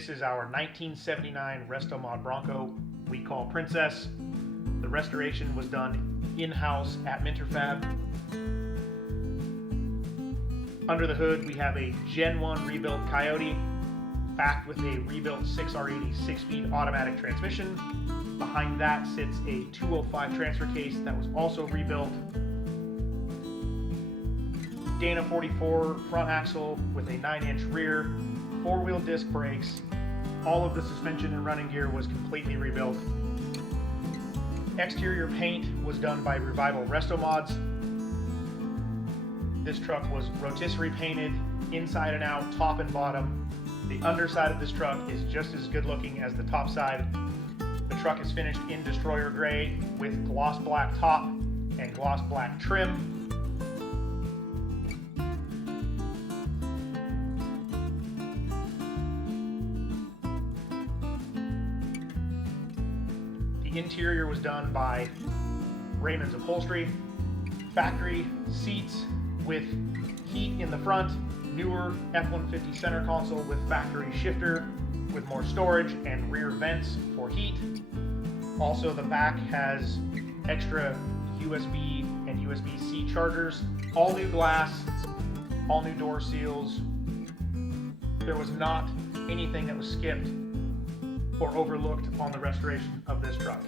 This is our 1979 restomod Bronco we call Princess. The restoration was done in-house at Minterfab. Under the hood we have a Gen 1 rebuilt Coyote, backed with a rebuilt 6R80 6-speed automatic transmission. Behind that sits a 205 transfer case that was also rebuilt. Dana 44 front axle with a 9-inch rear, 4-wheel disc brakes. All of the suspension and running gear was completely rebuilt. Exterior paint was done by Revival Restomods. This truck was rotisserie painted inside and out, top and bottom. The underside of this truck is just as good looking as the top side. The truck is finished in destroyer gray with gloss black top and gloss black trim. The interior was done by Raymond's Upholstery. Factory seats with heat in the front, newer F-150 center console with factory shifter with more storage and rear vents for heat. Also, the back has extra USB and USB-C chargers. All new glass, all new door seals. There was not anything that was skipped or overlooked on the restoration of this truck.